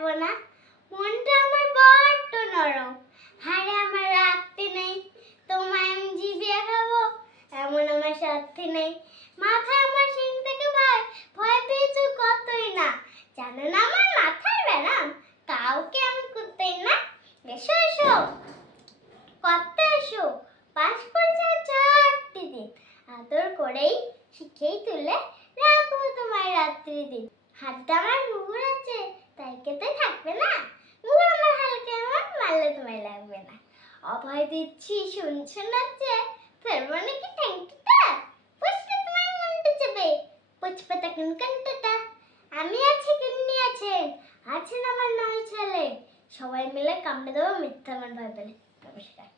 পারবো না। মনটা আমার বড্ড নরম, হাড়ে আমার রাখতে নেই, তোমায় আমি জিভিয়ে খাবো এমন আমার সাথে নেই। মাথায় আমার শিং থেকে ভয় পেয়েছো কতই না, জানো না আমার মাথার ব্যারাম, কাউকে আমি করতেই না। এসো এসো কত এসো, পাশ করছে 4টি দিন, আদর করেই শিখেই তুলে রাখবো তোমায় রাত্রি দিন। হাতটা আমার মুগুর আছে, তাই কেটে থাকবে না, মুগুর আমার হালকা এমন মারলে তোমায় লাগবে না। অভয় দিচ্ছি শুনছো না যে, ফেরবো নাকি ঠ্যাংটা, পুষলে তোমায় মনটা চেপে, পুচপে তখন কান্টাটা। আমি আছি কিন্নি আছেন, আছেন আমার 9 ছেলে, সবাই মিলে কামড়ে দেবো মিথ্যা আমার ভয় পেলে। নমস্কার।